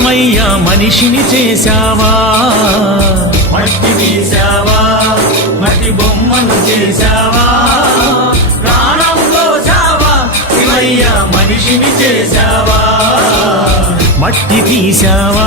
శివయ్య మనిషిని చేశావా? మట్టి తీసావా మట్టి బొమ్మను చేశావా? ప్రాణం పోసావా శివయ్య మనిషిని చేశావా? మట్టి తీసావా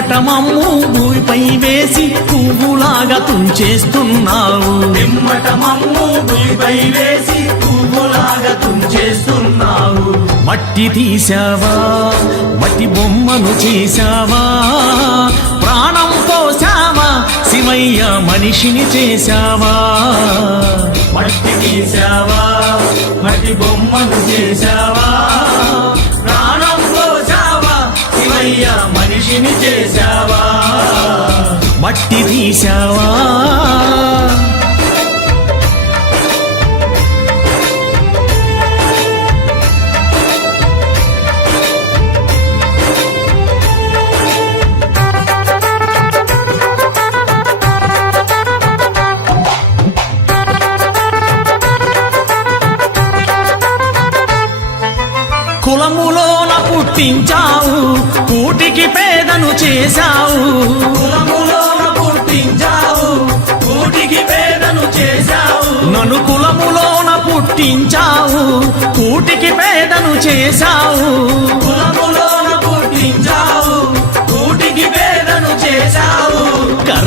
మమ్ము భూమిపై వేసి పువ్వులాగా తుంచేస్తున్నావు. పిమ్మట మమ్ము భూమిపై వేసి పువ్వులాగా తుంచేస్తున్నావు. మట్టి తీసావా మట్టి బొమ్మను చేశావా? ప్రాణం పోసావా శివయ్య మనిషిని చేశావా? మట్టి తీసావా మట్టి బొమ్మను చేశావా? మట్టిని చేశావా? మట్టి తీశావా? కులములోన పుట్టించావు కూటికి చేశావు. కులములోన పుట్టించావు. కూటికి పేదను చేశావు. నన్ను కులములోన పుట్టించావు. కూటికి పేదను చేశావు. కులములోన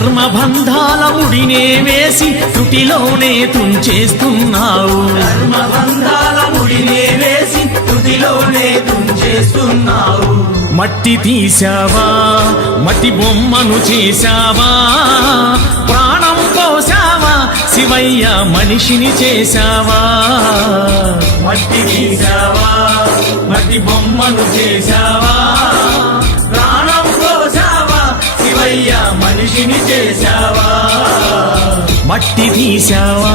కర్మబంధాల ముడినే వేసి త్రుటిలోనే తుంచేస్తున్నావు. కర్మబంధాల ముడినే వేసి త్రుటిలోనే తుంచేస్తున్నావు. మట్టి తీసావా మట్టి బొమ్మను చేశావా? ప్రాణం పోసావా శివయ్య మనిషిని చేశావా? మట్టి తీసావా మట్టి బొమ్మను చేశావా? అయ్యా మనిషిని చేశావా? మట్టి తీశావా?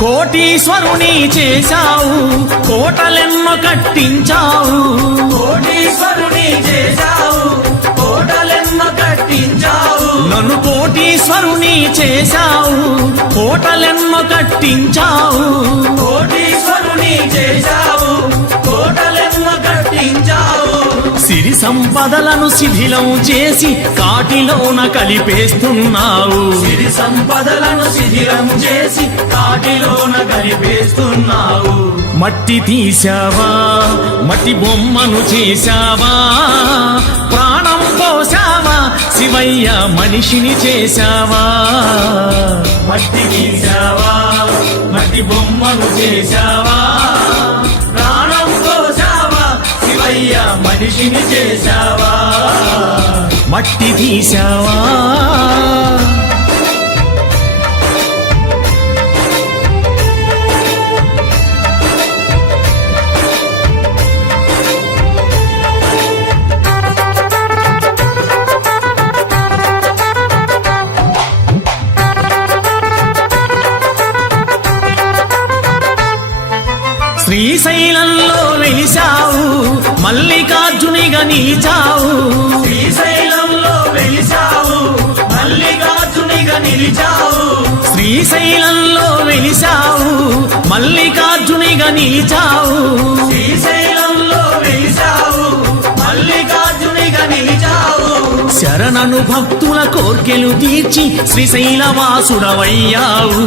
కోటీశ్వరుని చేశావు కోటలెన్నో కట్టించావు. కోటీశ్వరుని చేశావు నన్ను కోటీశ్వరుని చేశావు కోటలెన్నో కట్టించావు. కోటీశ్వరుని చేశావు కోటలెన్నో కట్టించావు. సిరి సంపదలను శిథిలం చేసి కాటిలోన కలిపేస్తున్నావు. సిరి సంపదలను శిథిలం చేసి కాటిలోన కలిపేస్తున్నావు. మట్టి తీసావా మట్టి బొమ్మను చేశావా శివయ్య మనిషిని చేశావా? మట్టి తీసావా మట్టి బొమ్మను చేశావా? ప్రాణం పోసావా శివయ్య మనిషిని చేశావా? మట్టి తీసావా శ్రీశైలంలో వెలిసావు మల్లికార్జునిగా నిలిచావు. శ్రీశైలంలో వెలిసావు మల్లికార్జునిగా నిలిచావు. శ్రీశైలంలో వెలిసావు మల్లికార్జునిగా నిలిచావు. శ్రీశైలంలో శరణను భక్తుల కోర్కెలు తీర్చి శ్రీశైలవాసుడవయ్యావు.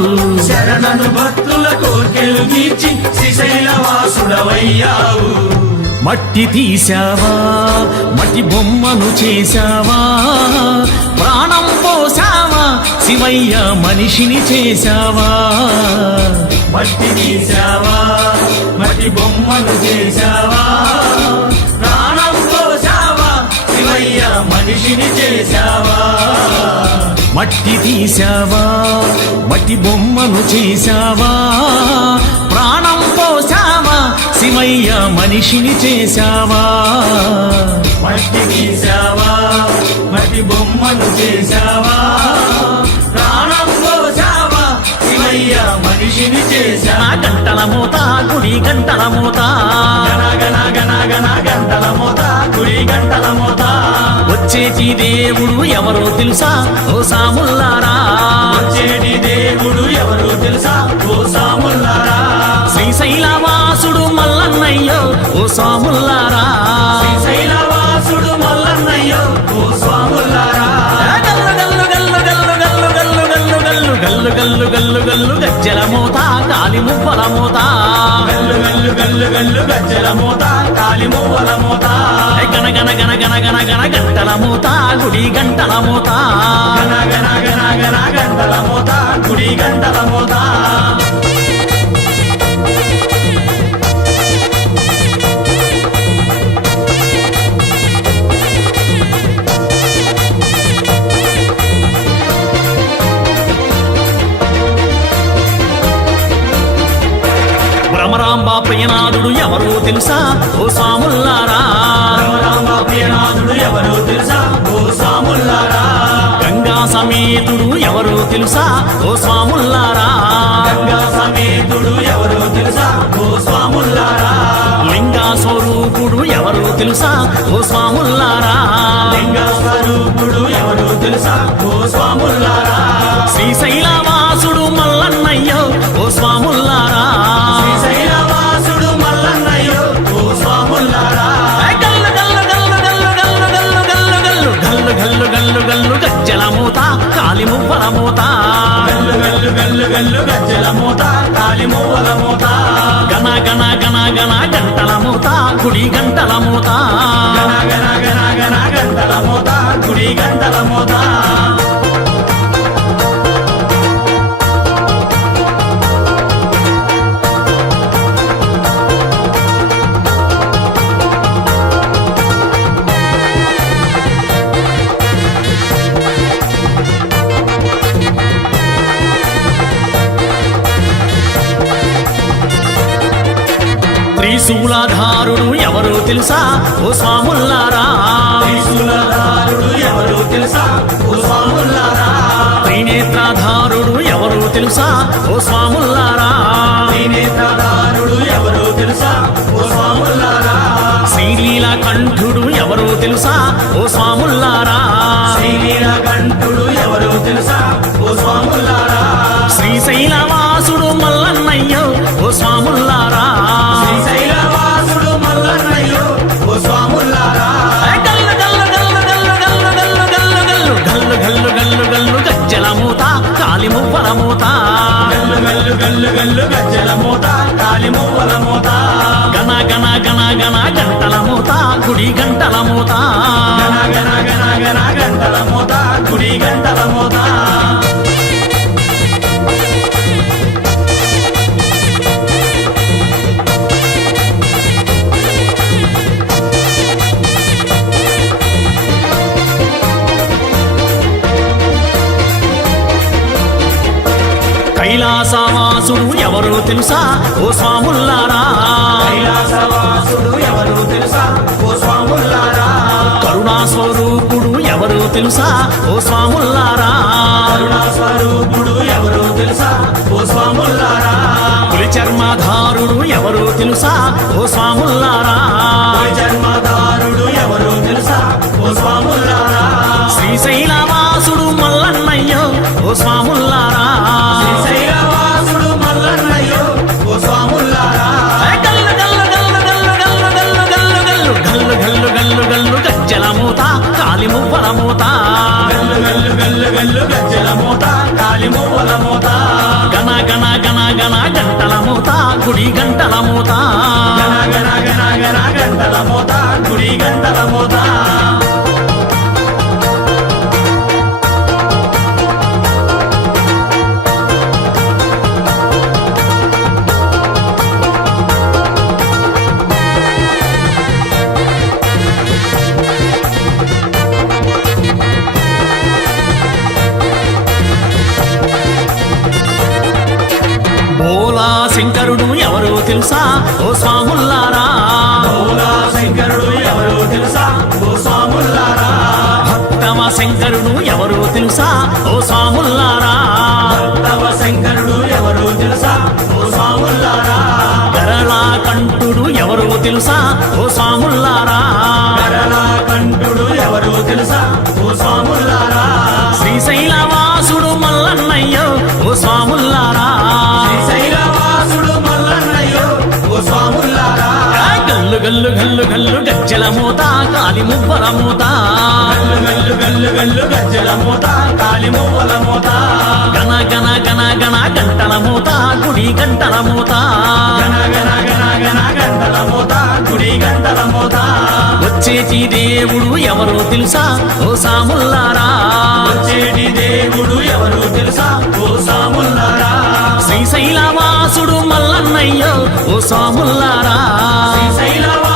శరణను భక్తుల కోర్కెలు తీర్చి శ్రీశైలవాసుడవయ్యావు. మట్టి తీసావా మట్టి బొమ్మను చేశావా? ప్రాణం పోసావా శివయ్య మనిషిని చేశావా? మట్టి తీసావా మట్టి బొమ్మను చేశావా? మనిషిని చేశావా? మట్టి తీసావా మట్టి బొమ్మను చేశావా? ప్రాణం పోసావా శివయ్య మనిషిని చేశావా? మట్టి తీసావా మట్టి బొమ్మను చేశావా? ప్రాణం పోసావా శివయ్య మనిషిని నా చేశావా గంటల మూత గుడి గంటల మూత. గణ గణ గణ గణ గంటల మోత గుడి గంటల మోత. వచ్చేటి దేవుడు ఎవరో తెలుసా? ఓ సాముల్లారా. వచ్చేటి దేవుడు ఎవరు తెలుసా? ఓ సాముల్లారా. శ్రీశైలవాసుడు మల్లన్నయ్యో ఓ సాముల్లారా. శ్రీశైలవాసుడు గల్లు గల్లు గల్లు గల్లు గజ్జల మూత కాలి మువ్వల మూత. గల్లు గల్లు గల్లు గల్లు గజ్జల మోత కాలి మువ్వల మోత. గణ గణ గణ గణ గణ గణ గంటల మూత గుడి గంటల మూత. గణ గణ గణ గణ గంటల మోత గుడి గంటల మోత. ఎవరో తెలుసా? ఓ సాముల్లారా రామ ప్రియనాథుడు ఎవరు తెలుసా ఓ సాముల్లారా గంగా సమేతుడు ఎవరో తెలుసా? ఓ స్వాముల్లారా గంగా సమేతుడు ఎవరు తెలుసా? ఓ స్వాముల్లారా లింగా స్వరూపుడు ఎవరో తెలుసా ఓ స్వాముల్లారా లింగ స్వరూపుడు ఎవరు తెలుసా ఓ స్వాముల్లారా శ్రీశైలవాసుడు కుడి గంటల మోతా. త్రిశూలధారుడు ఎవరు తెలుసా? ఓ స్వాముల్లారా త్రిశూలధారుడు ఎవరు తెలుసా ఓ స్వాముల్లారా త్రినేత్రధారుడు ఎవరు తెలుసా? ఓ స్వాముల్లారా త్రినేత్రధారుడు ఎవరు తెలుసా ఓ స్వాముల్లారా శ్రీలీల కంఠుడు ఎవరు తెలుసా? ఓ స్వాముల్లారా గణ గంటల మూత గుడి గంటల మూత గణ గణ గణ గంటల మూత గుడి గంటల మూత కైలాసవాసుడు ఎవరో తెలుసా? ఓ స్వాముల్లారా. కైలాసవాసుడు ఎవరు తెలుసా? ఓ స్వాముల్లారా. కరుణా స్వరూపుడు ఎవరో తెలుసా? ఓ స్వాముల్లారా. స్వరూపుడు ఎవరు తెలుసా? ఓ స్వాముల్లారా. పులి చర్మధారుడు ఎవరో తెలుసా? ఓ స్వాముల్లారా. జన్మదారుడు ఎవరు తెలుసా? ఓ స్వాముల్లారా. శ్రీశైలవాసుడు మల్లన్నయ్యో ఓ స్వాముల్లారా. గజ్జెలు గజ్జల మూత కాలి మూల మూత. గణ గణ గణ గణ గంటల మూత గుడి గంటల మూత. గణ గణ గణ గణ గంటల మూత గుడి గంటల మూత. శంకరుడు ఎవరో తెలుసా? ఓ స్వాముల్లారా. శంకరుడు ఎవరో తెలుసా? ఓ స్వాముల్లారా. భక్తమ శంకరుడు ఎవరో తెలుసా? ఓ స్వాముల్లారా. తవ శంకరుడు ఎవరో తెలుసా? ఓ స్వాముల్లారా. గరళా కంఠుడు ఎవరో తెలుసా? ఓ స్వాముల్లారా. కరళా కంఠుడు ఎవరో తెలుసా? ఓ స్వాముల్లారా. కాలి మువ్వల మూత గల్లు గల్లు గల్లు గల్లు గజ్జల మూత కాలి మువ్వల మూత గన గన గన గన గంటల మూత గుడి గంటల మూత గన గన గన గన గంటల మూత గుడి గంటల మూత వచ్చేటి దేవుడు ఎవరో తెలుసా? ఓ సాముల్లారా. వచ్చేటి దేవుడు ఎవరు తెలుసా ఓ సాముల్లారా శ్రీశైలవాసుడు మల్లన్నయ్యో ఓ సాముల్లారా. శ్రీశైలవా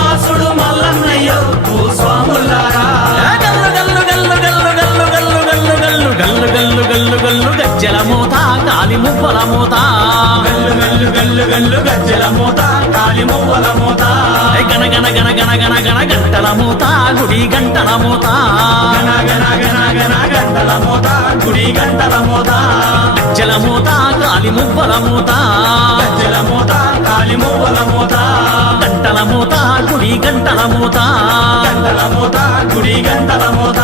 గన గన గన గన గన గంటల మూత గుడి గంటల మూత. గన గన గన గన గంటల మూత గుడి గంటల మూత. గజ్జల మూత కాలి మువ్వల మూత. గజ్జల మూత కాలి మువ్వల మూత. గంటల మూత గుడి గంటల మూత. గంటల మూత గుడి గంటల మూత.